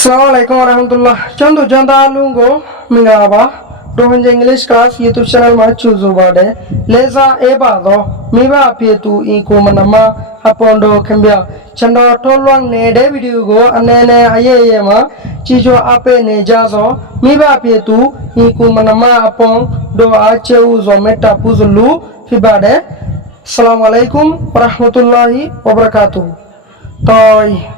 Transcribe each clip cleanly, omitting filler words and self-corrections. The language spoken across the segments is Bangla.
Assalamualaikum warahmatullah. Contoh janda lungo mingaba Rohingya English class YouTube channel ma chuzo bade leza ebado miba apietu iko manama apondo kembia chanda tolwang ne de video go anene ayeye ma chijo ape ne jazo miba apietu iko manama apong do acheu zo meta puzulu fibade. Assalamualaikum warahmatullahi wabarakatuh. Toy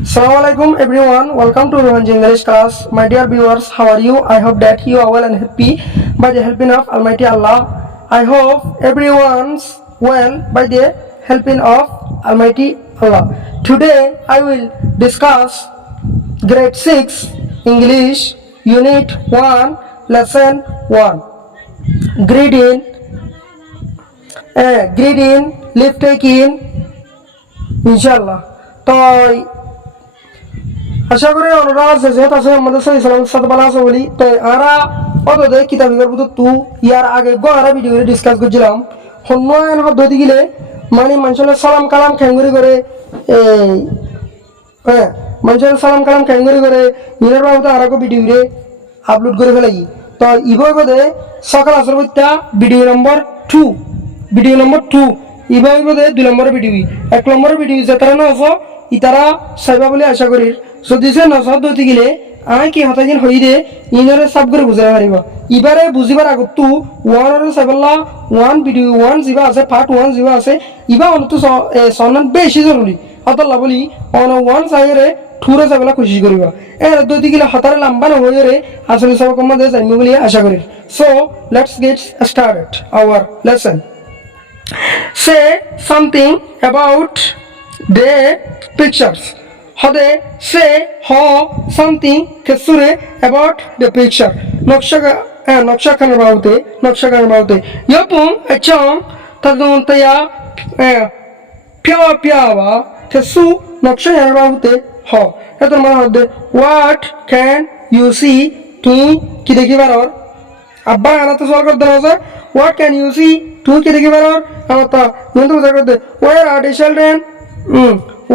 Assalamualaikum everyone, welcome to Rohingya English class. My dear viewers, how are you? I hope that you are well and happy by the helping of Almighty Allah. I hope everyone's well by the helping of Almighty Allah. Today I will discuss grade 6 English unit 1 lesson 1 greeting, leave taking inshallah. Toy আশা করি ওনারা যেহেতু আছে আমাদের সাথে ভালো আছে বলি তো আমরা অতদের কিতাবের বুঝো তু ইয়ার আগে গোয়ারা ভিডিও ডিসকাস করছিলাম হন্যান পদ্ধতি গিলে মানে মানুষের সালাম কালাম খ্যাঙ্গুরি করে মানুষের সালাম কালাম খ্যাঙ্গুরি করে নিজের বাবুতে আর ভিডিও আপলোড করে ফেলাই তো ইবই বোধে সকাল আসর বইটা ভিডিও নম্বর 2 ইবই বোধে 2 নম্বরের ভিডিও 1 নম্বরের ভিডিও যেতারা না আছে ইতারা সাইবা বলে আশা করি যদি সে নজর দিতে গেলে আই কি হতাগিন হই রে ইনরে সব করে বুঝাই পারিব এবারে বুঝিবার আগত তু 1 আর সাইবাল্লা 1 ভিডিও 1 জিবা আছে পার্ট 1 জিবা আছে ইবা অন্ত সনন বেশি জরুরি আল্লাহ বলি অন 1 সাইরে ঠুরে সাইবাল্লা কোশিশ করিবা এর দিতে গেলে হতারে লম্বা না হই রে আসলে সব কম দে জানি বলি আশা করি so let's get started our lesson say something about the pictures. Hode say something kesure about the picture. Noksha kan baute. Yapung achong tadun taya pyawa kesu noksha kan baute ho. Eto mana hode what can you see tu ki dekhi baror. Abba ana to solve karte hosa what can you see tu ki dekhi baror. Amata yuntu solve karte where are the children?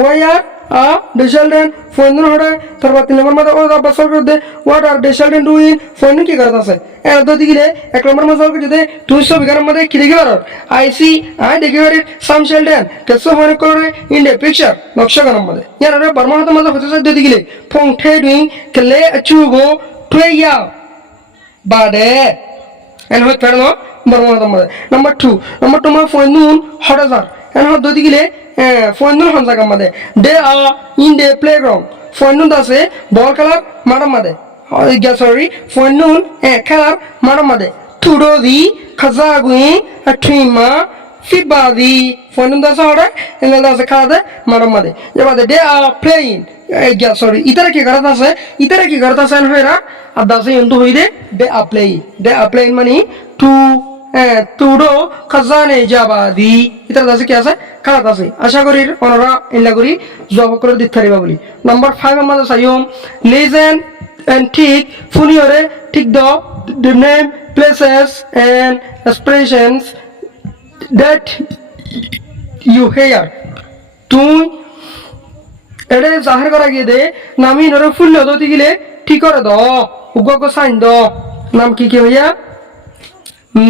Where are the children? Phone hore tarbat 3 number mata oda basol kor de what are the children doing? Phone ki karta ase er do digile 1 number ma solve kor de 211 mate ki dekhi baror I see I dekhi some children keso phone kor in the picture noksha kan mate yana re barma hata mata hote do digile phone the doing kle achu go tya bade and hot perno barma hata mate number 2 ma phone nun horazar and hot do digile phone nun hansa kam mate they are in the playground phone nun dase ball color madam mate sorry phone nun color madam mate tudo di khazagui atrima fibadi phone nun dase ora engel dase khade madam mate jabade they are playing sorry itara ki karata ase hoira adase yuntu hoide they are playing mani to tudo khazane jabadi itara dase ki ase খারাপ আছে আশা করি ওনারা ইনলা করি জব করে দিতে পারিবা বলি নাম্বার 5 আমাদের সাইয়ম লিসেন এন্ড ঠিক ফুনিয়রে ঠিক the name places and expressions that you hear তুই এডে জাহির করা গিয়ে দে নামি নরে ফুল্ল দতি গিলে ঠিক করে দ উগগ সাইন দ নাম কি হইয়া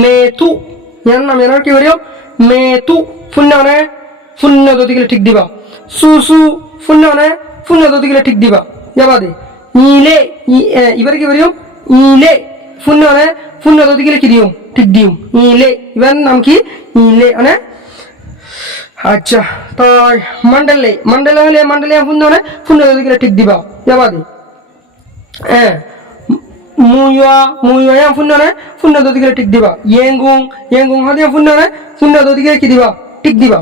মেতু ইয়ার নাম এর কি হইয়া মেতু ফুন্নানে শূন্য দতি গেলে ঠিক দিবা সুসু শূন্য দতি গেলে ঠিক দিবা যাবা দে নিলে এবারে কি বলিও নিলে শূন্য দতি গেলে কি দিও ঠিক দিও নিলে এবার নাম কি নিলে মানে আচ্ছা তাই মন্ডলে হলে মন্ডলে শূন্য দতি গেলে ঠিক দিবা যাবা দে মুয়া শূন্য দতি গেলে ঠিক দিবা ইয়েঙ্গুং হাদিয়া শূন্য দতি গেলে কি দিবা ঠিক দিবা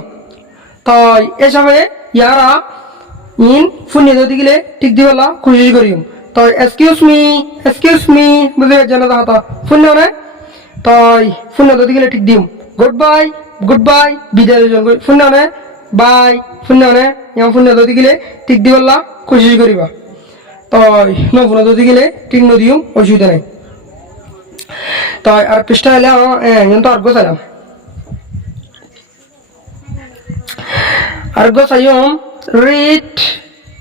তাই এসবে ইয়ারা ইন শূন্য দতি গেলে ঠিক দিবালা কোশিশ করিম তাই এক্সকিউজ মি বুঝে জানা দাতা শূন্য তাই শূন্য দতি গেলে ঠিক দিম গুড বাই বিদায় জন শূন্য বাই শূন্য ইয়াম শূন্য দতি গেলে ঠিক দিবালা কোশিশ করিবা তাই শূন্য দতি গেলে ঠিক নদিম অসুবিধা নাই তাই আর পৃষ্ঠা এলে তো আর গোছালাম Argo sayom read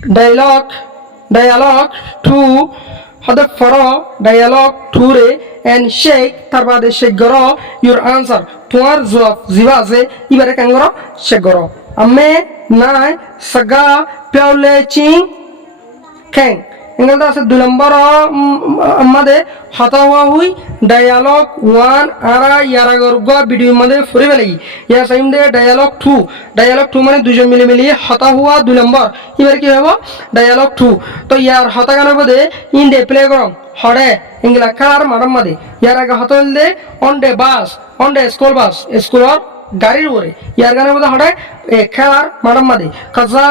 dialogue dialogue 2 হদে ফর dialogue 2 রে and shake তার বাদে shake করো your answer তোমার জবাব জিবা আছে এবারে কেন করো shake করো আমি নাই সাগা পেলে চিং কেন ইংরেজি আছে 2 নম্বর আমাদের হতা হওয়া হুই ডায়ালগ 1 আরা ইয়ারা গর্গ ভিডিও মধ্যে ফুরে লাগি ইয়া সাইম দে ডায়ালগ 2 মানে দুজন মিলে মিলে হতা হওয়া 2 নম্বর এবারে কি হবে ডায়ালগ 2 তো ইয়ার হতা গানের মধ্যে ইন ডে প্লে করম হড়ে ইংলা কার মারাম মধ্যে ইয়ার আগে হতা হইলে অন ডে স্কুল বাস স্কুলর গাড়ির উপরে ইয়ার গানের মধ্যে হড়ে খেলার মারাম মধ্যে খাজা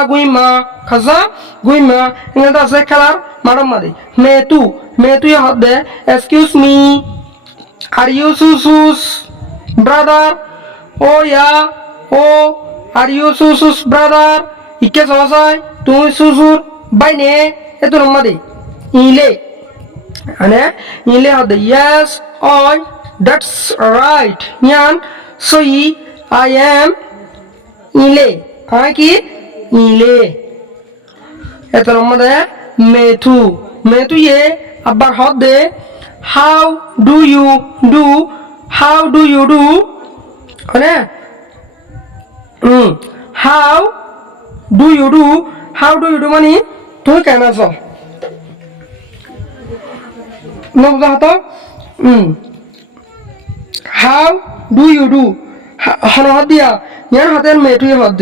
গুইমা ইংরেজি আছে খেলার মারাম মধ্যে মেতু হদে এক্সকিউজ মি আর ইউ সুসুস ব্রাদার ও ইয়া ও আর ইউ সুসুস ব্রাদার ইকে সবাই তুই সুসুর বাইনে এত নম্বরে ইলে হদে ইয়েস অই দ্যাটস রাইট ইয়ান সই আই এম ইলে কি ইলে এত নম্বরে মেথু ইয়ে আবার হদে হাউ ডু ইউ ডু মানে হাউ ডু ইউ ডু মানে তুই কেন আছো নবুঝা হতো হাউ ডু ইউ ডু হন হদ দিয়া ইয়ার হাতের মেটুই হদ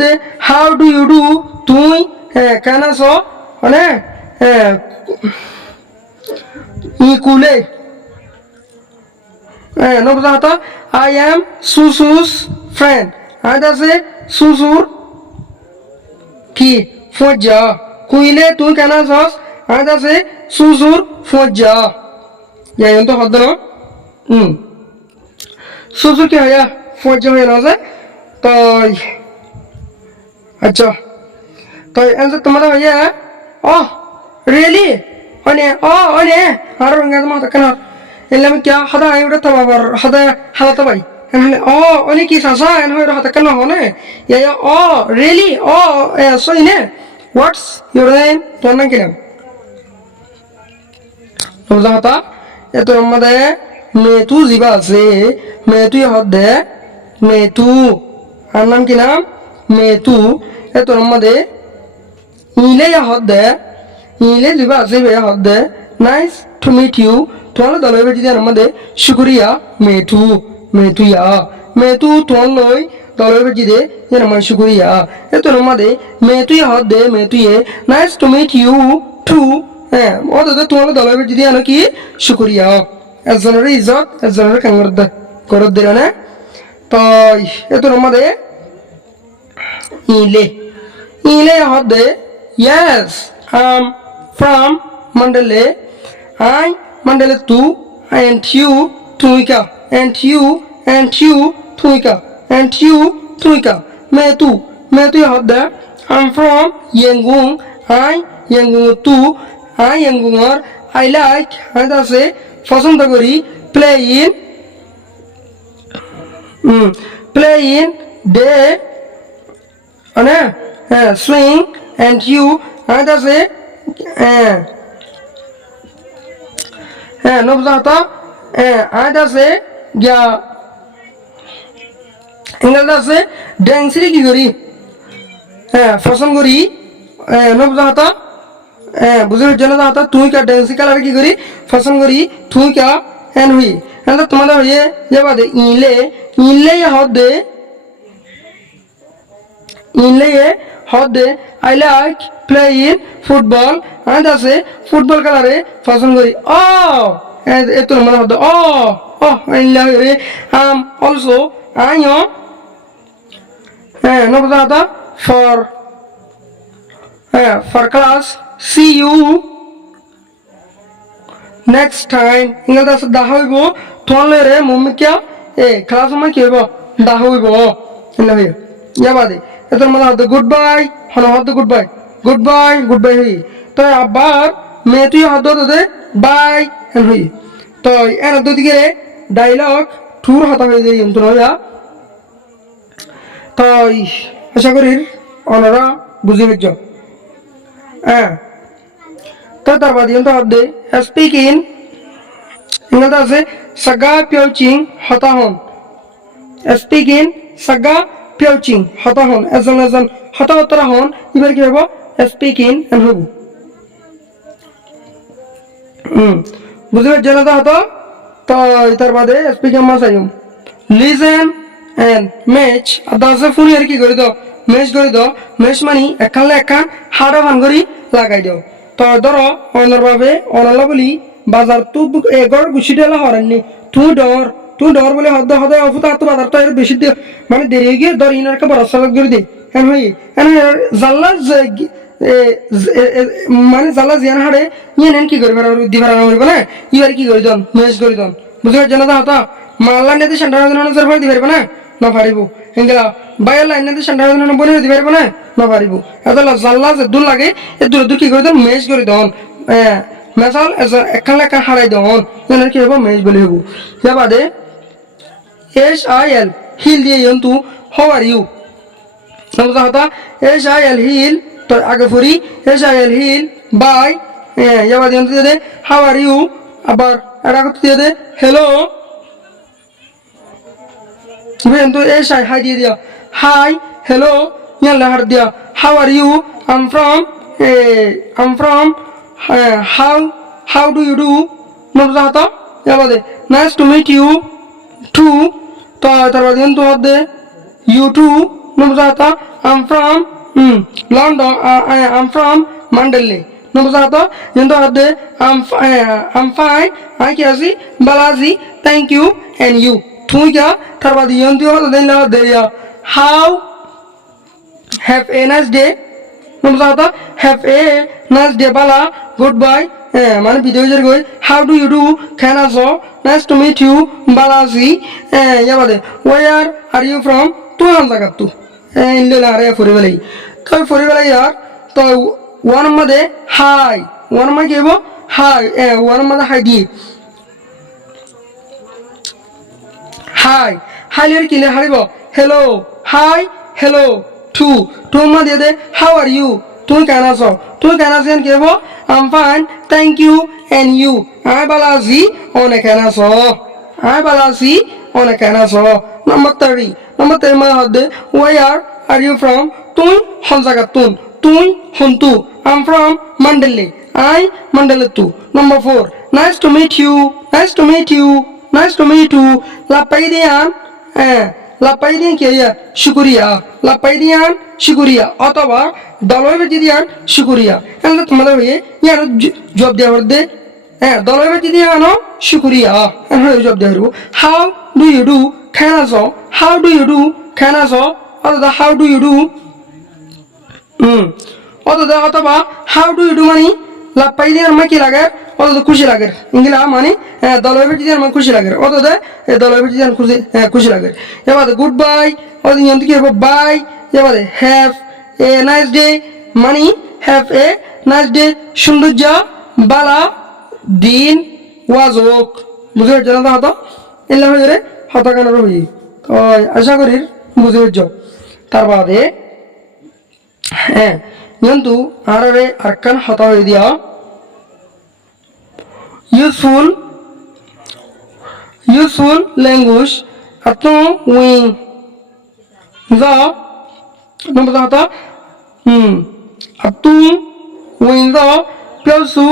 দে হাউ ডু ইউ ডু তুই কেন আছো মানে ই কুলে নবুঝা হতো আই এম সুসুস ফ্রেন্ড আজ আছে সুসুর কি ফজ্জা কুইলে তুই কেন আছস আজ আছে সুসুর ফজ্জা ইয়াই তো হদ না সুসুর কি হয় ফজ্জা হয়ে না যায় তাই আচ্ছা তাই অ্যান্সার তোমাদের হয়ে রিয়েলি অনে আর রঙের মাথা কেন এলে আমি क्या हदा आई उड़े तब पर हदा तबाई এনহলে অনে কি সাসা এনহলে হাতা কেন হনে ইয়া রিয়েলি সো ইনে হোয়াটস ইওর নেম তোর নাম কি নাম তোমরা হাতা এত আমাদের মেতু জিবা আছে মেতু হদে মেতু আর নাম কি নাম মেতু এত আমাদের ইলে হদে ইলে জিবা আছে বে হদে নাইস টু মিট ইউ তোমার দলের যদি আমাদের শুকরিয়া মেতু তোমার লই দলের যদি আমার শুকরিয়া এত আমাদের মেতুই হদে মেতুয়ে nice to meet you too ওদের তোমার দলের যদি আনো কি শুকরিয়া একজনের ইজ্জত একজনের কাঙ্গর করত দিল না তাই এত আমাদের ইলে হদে yes I'm from Mandalay Mandalay too and you tuika metu hada I'm from Yangon Yangon too Yangon I like hada se পছন্দ করি playing day ana swing and you hada se নবজাতা আজ আছে গিয়া ইংরেজি আছে ড্যান্সিরি কি করি ফসন করি নবজাতা বুঝে জন্য যাতা তুই কা ড্যান্সি কালার কি করি ফসন করি তুই কা এন হুই এন্ড তোমাদের হইয়ে যে বাদে ইলে হদে আই লাইক প্লেইং ফুটবল আজ আছে ফুটবল খেলারে পছন্দ করি এত মানে হদে রে অলসো আইও নবজাতা for class see you next time ইংরেজি আছে দেখা হইব তোলে রে মম্মি কিয়া ক্লাস মা কি হইব দেখা হইব এলা হই ইয়া বাদে এত মানে হদে গুড বাই হদে গুড বাই হই তো আবার মেতুই হদে বাই হই তো এর দিকে ডায়লগ টুর হতা হয়ে যায় কিন্তু নয়া তাই আশা করি অনরা বুঝে বুঝছো তারপর দিন তো হবে স্পিক ইন ইংরেজি আছে সাগা পিউচিং হতা হন স্পিক ইন সাগা পিউচিং হতা হন এজন হতাহতরা হন এবার কি হবো স্পিক ইন এন হবো বুঝতে পারছেন না তো তো তার বাদে স্পিক ইন মাস আইম লিজেন এন্ড ম্যাচ আদাসে ফুনি আর কি করে দাও ম্যাচ করে দাও ম্যাচ মানি একালে একান হাড়া ভান করি লাগাই দাও তো ধরো অনরভাবে অনলা বলি বাজার তু এগর গুছি দেলা হরানি তুই ডর বলে হদ হদ অফুতা তো বাজার তো এর বেশি দিয়ে মানে দেরি গিয়ে ধর ইনার কা বড় সালাদ করে দে এন হই এন জাল্লা মানে জাল্লা জিয়ান হাড়ে ইয়েন কি করবে আর দিবার না করবে না ইবার কি করে দন ম্যাচ করে দন বুঝতে পারছেন না তো মাল্লা নেতে সেন্টার জনের ভয় দিবে না না পারিব এঙ্গলা বাইর লাইন নেতে সেন্টার জনের বলে দিবে না না পারিব এতলা জাল্লা যে দুল লাগে এ দূর দূর কি করে দন ম্যাচ করে দন মেসাল একান একান হারাই দন এনার কি হবো ম্যাচ বলে হবো ইয়া বাদে HIL হিল দিয়ে ইয়ন্তু হাউ আর ইউ বুঝা হতা HIL হিল তো আগে ফুরি HIL হিল বাই ইয়া বাদে ইয়ন্তু দিয়ে দে হাউ আর ইউ আবার এটা করতে দিয়ে দে হ্যালো ইভেন্টু HI হাই দিয়ে দিয়া হাই হ্যালো ইয়ান লাহার দিয়া how are you I am from how do you do বুঝা হতা ইয়া বাদে nice to meet you too তো তারপর দিন তো হবে you too বুঝা হতা I'm from London I'm from Mandalay বুঝা হতা দিন তো হবে I'm fine I কি আছি Balaji thank you and you তুই क्या তারপর দিন তো হবে না দেয়া how have a nice day বুঝা হতা have a nice day Bala goodbye মানে ভিডিও জের গই how do you do can also nice to meet you balaji ইয়া বাদে where are you from তুই কোন জায়গা তু ইল্লে লারে ফরিবেলাই তো ফরিবেলাই यार তো ওয়ান মধ্যে হাই ওয়ান মধ্যে গেবো হাই ওয়ান মধ্যে হাই দি হাই হাই এর কিলে হারিব হ্যালো হাই হ্যালো টু মধ্যে দে how are you তুই কেন আছো কেবো I'm fine thank you and you I Balaji অনেক কেন আছো আই বালাজি অনেক কেন আছো নাম্বার 30 মানে হবে where are you from তুই হন জায়গা তুই হন তু I'm from Mandalay I Mandalay তু number 4 nice to meet you লাপাইদিয়ান কি শুকরিয়া অথবা দলয় বেজি দিয়ান শুকরিয়া এন্ড তোমাদের হয়ে ইয়ার জব দেওয়া হতে দলয় বেজি দিয়ান শুকরিয়া এন্ড জব দেওয়া হইব হাউ ডু ইউ ডু খানাসো অথবা হাউ ডু ইউ ডু অথবা হাউ ডু ইউ ডু মানে লাপাইদিয়ান মানে কি লাগে অথবা খুশি লাগে ইংলা মানে দলয় বেজি দিয়ান মানে খুশি লাগে অথবা দলয় বেজি দিয়ান খুশি লাগে এবার গুড বাই অথবা ইয়ান কি হবে বাই এবার have a nice day money have a nice day সৌন্দর্য বালা দিন ওয়াজক বুঝে জানা তো হতো এলা হয়ে রে হতা কানার হই তো আশা করি বুঝে যাও তার বাদে কিন্তু আরে আরকান হতা হয়ে দিয়া useful language atno wing the number hata atu winda pyasu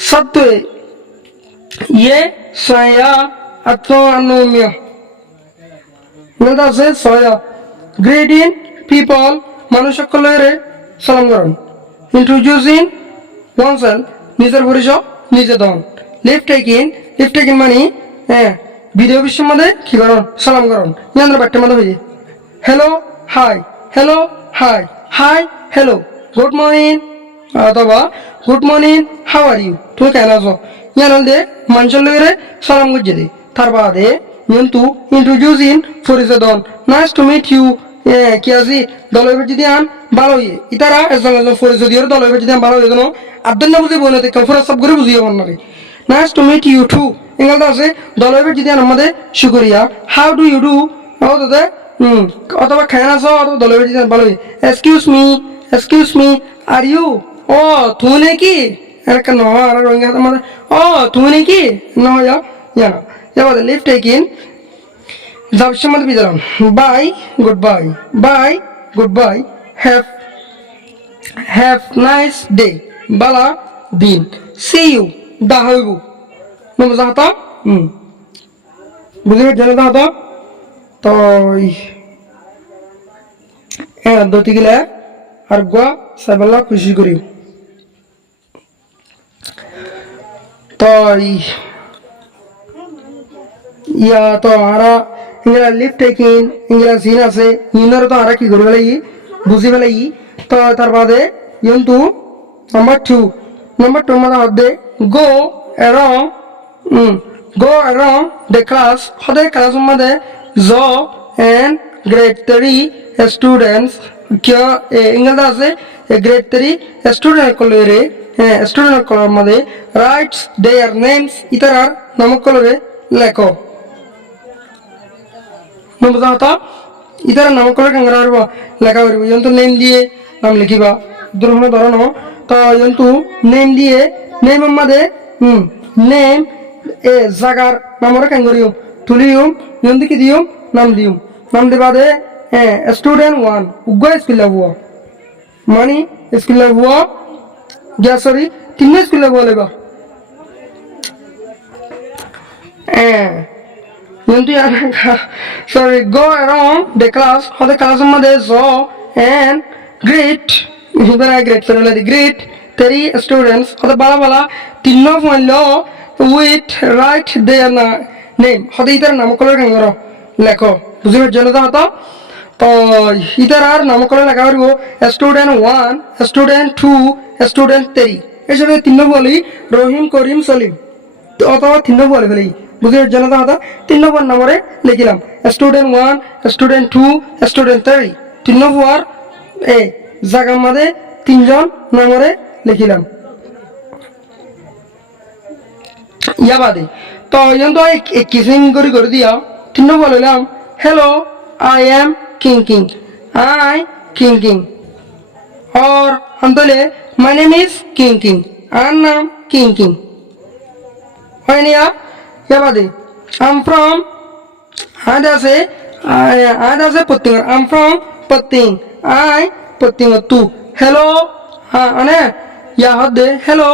satwe ye saya atno anomia nada se saya greeting people মানুষসকলেরে সালাম করুন introducing oneself নিজের পরিচয় নিজে দাও লিফট টেকিং মানে ভিডিও বিশ্বের মধ্যে কি করুন সালাম করুন নিয়ন্ত্রণ বাট্যের মধ্যে হয়ে hello hi hello good morning অথবা good morning how are you তুমি কেন আছো ইয়ান দে মানুষের লোকের সালাম করছে দে তার বাদে কিন্তু ইন্ট্রোডিউসিং পরিচয় দন নাইস টু মিট ইউ কি আছি দলের যদি আন ভালো হয়ে ইতারা এজন পরিচয় দিয়ে দলের যদি আন ভালো হয়ে যেন আদন্য বুঝে বই না পুরো সব করে বুঝিয়ে মন নাকি nice to meet you too ইংরেজি আছে দলের যদি আন আমাদের শুকরিয়া হাউ ডু ইউ ডু অথবা খায় না অথবা দলের যদি ভালো হয়ে এক্সকিউজ মি আর ইউ ও তুমি নাকি একটা ন আর রোহিঙ্গা হাতের মধ্যে ও তুমি নাকি ন যা জানো এবার লিভ টেকিং যাবশের মধ্যে বিদালাম bye good bye have nice day বালা দিন সি ইউ দা হইব নম যাহতা বুঝলি জানো যাহতা তো দতি গেলে আর গোয়া সাইবাল্লা খুশি করি তো ইয়া তো আরা ইংলা লিফট টেকিং ইংলা সিন আছে ইনার তো আরা কি করে ফেলাই বুঝি ফেলাই তো তার বাদে ইয়ন্তু নাম্বার 2 মানে হচ্ছে গো অ্যারাউন্ড দ্য ক্লাস হদে ক্লাস মধ্যে জ এন্ড গ্রেড 3 স্টুডেন্টস কিয়া ইংলা আছে গ্রেড 3 স্টুডেন্ট কলরে স্টুডেন্ট কলর মধ্যে রাইটস देयर নেমস ইতারার নাম কলরে লেখো নবজাতা ইতার নাম করে কাঙ্গারা লেখা করব যন্তু নেম দিয়ে নাম লিখিবা দুরহন ধরনো তো যন্তু নেম দিয়ে নেম মধ্যে নেম এ জাগার নামরে কাঙ্গরিও তুলিও যন্তু কি দিও নাম দিবা দে স্টুডেন্ট 1 উগ্র স্কুল হবো মানে স্কুল হবো গ্যা সরি তিন স্কুল হবো লেবা sorry go around the class how the class mother so and greet even I greet so the greet 3 students how the bala tinno follow with write their name how the itar নাম করে কাঙ্গরো লেখো বুঝি পারছো না তো তো ইতার আর নাম করে লেখা করব স্টুডেন্ট 1 স্টুডেন্ট 2 স্টুডেন্ট 3 এসবে তিন বলি রহিম করিম সলিম অথবা তিন বলে ফেলি বুঝি পারছো না তো 3 নম্বর নম্বরে লিখিলাম স্টুডেন্ট 1 স্টুডেন্ট 2 স্টুডেন্ট 3 তিন নম্বর এ জায়গার মধ্যে তিনজন নম্বরে লিখিলাম ইয়া বাদে তো ইয়ন তো কিসিং করে দিয়া তিন নম্বর বললাম হ্যালো আই এম কিং और अंतले माय नेम इज किंग आर नाम किंग হয় না या बादे आई एम फ्रॉम आदासे पत्तिंग आई एम फ्रॉम पत्तिंग आई पत्तिंग तू हेलो अने या हदे हेलो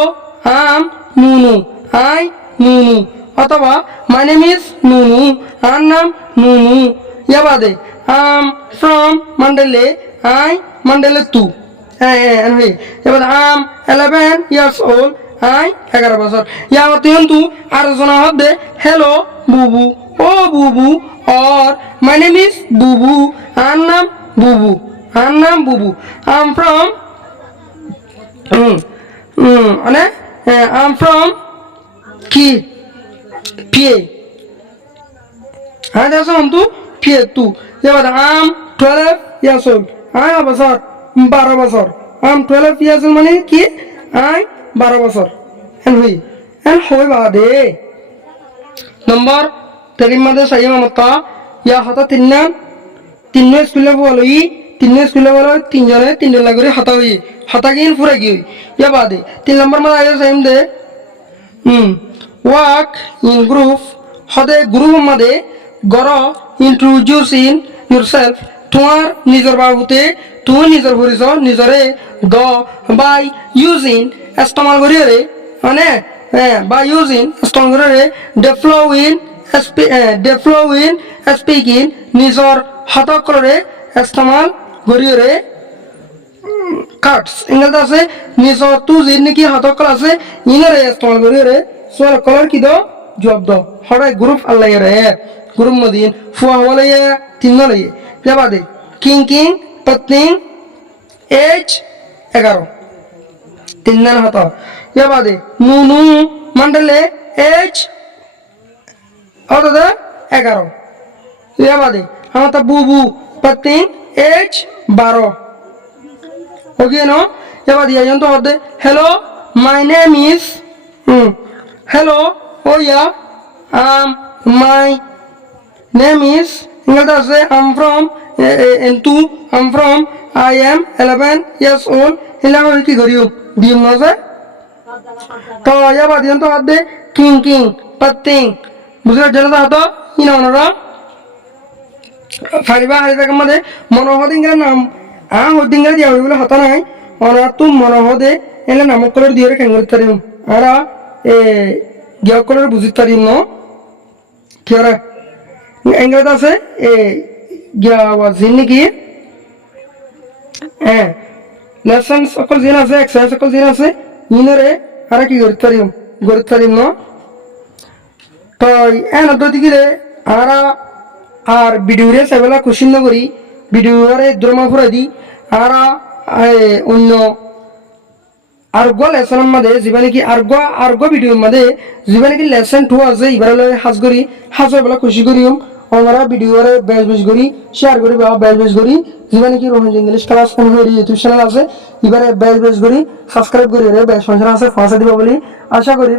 आई एम नुनु आई नुनु अथवा माय नेम इज नुनु आर नाम नुनु या बादे आई एम फ्रॉम मंडले आई मंडले तू এবার আম 11 ইয়ার্স ওল্ড আই 11 বছর ইয়াতে কিন্তু আলোচনা হবে হ্যালো বুবু ও বুবু और माय नेम इज बुबू आर नाम बुबू आई एम फ्रॉम अने आई एम फ्रॉम की पिए हाँ जैसा हम तू पिए तू ये बता I am 12 years old I বছর 12 বছর आई एम 12 ইয়ার্স ওল্ড মানে কি আই 12 বছর एन होय बादे नंबर 3 मध्ये सही ममता या हाता तीन स्कूल बोलई तीन स्कूल बोलो तीन जन लागरी हाता होई हाता गिन पूरा गई या बादे 3 नंबर मध्ये आयो same they work in group हदे ग्रुप मध्ये गरो इंट्रोड्यूसिंग योरसेल्फ তোমার নিজের বাহুতে তুমি নিজের পরিচয় নিজরে গ বাই ইউজিং ইস্তেমাল করিরে মানে by using strong flowing speaking নিজর হাতক করে ইস্তেমাল করিরে কাটস ইংরেজি আছে নিজর তুজি নাকি হাতক আছে ইংরে ইস্তেমাল করিরে সোয়াল কলার কি দো জবাব দো হড়াই গ্রুপ আল্লাহ রে গ্রুপ মদিন ফুয়া হলে তিন লয়ে যাবাদে কিং পত্নী এজ 11 তিন দিন হতো या बादे नुनु मंडले एज और तो 11 या बादे हम तो बुबू पत्नी एज 12 ओके नो या बादे ये तो होते hello my name is hello ओ या माय नेम इज इंग्लिश से I am from I am 11 years old हिला की करियो দিম নজে তো ইয়া বাদিয়ন তো হাতে কিং কিং পাতিং বুঝলে জানা তো হাতো ইনা ওনারা ফারিবা হারিবা কামাদে মনোহদিঙ্গার নাম হদিঙ্গার দিয়া বলে হতা নাই ওনা তুম মনোহদে এলে নামক কলর দিয়ে কেঙ্গর তারিম আরা গিয়া কলর বুঝিত তারিম ন কি ওরা এঙ্গেজ আছে গিয়া ওয়াজিন নাকি লেসন সকল জিন আছে এক্সারসাইজ সকল জিন আছে ইনরে আরা কি করতে পারিম ন তো এন অদ্দতি গিলে আরা আর ভিডিওরে সেবেলা কুশিন করি ভিডিওরে দ্রমা ফুরাই দি আরা অন্য আর্গ লেসনের মধ্যে যেবা নাকি আর্গ ভিডিওর মধ্যে যেবা নাকি লেসন 2 আছে এবারে হাজ করি হাজ বেলা খুশি করিম আমরা ভিডিওরে বেশ করি শেয়ার করি বা বেশ করি যেবা নাকি Rohingya English class YouTube channel আছে এবারে বেশ করি সাবস্ক্রাইব করি রে বেশ সংসার আছে ফাঁসা দিব বলি আশা করি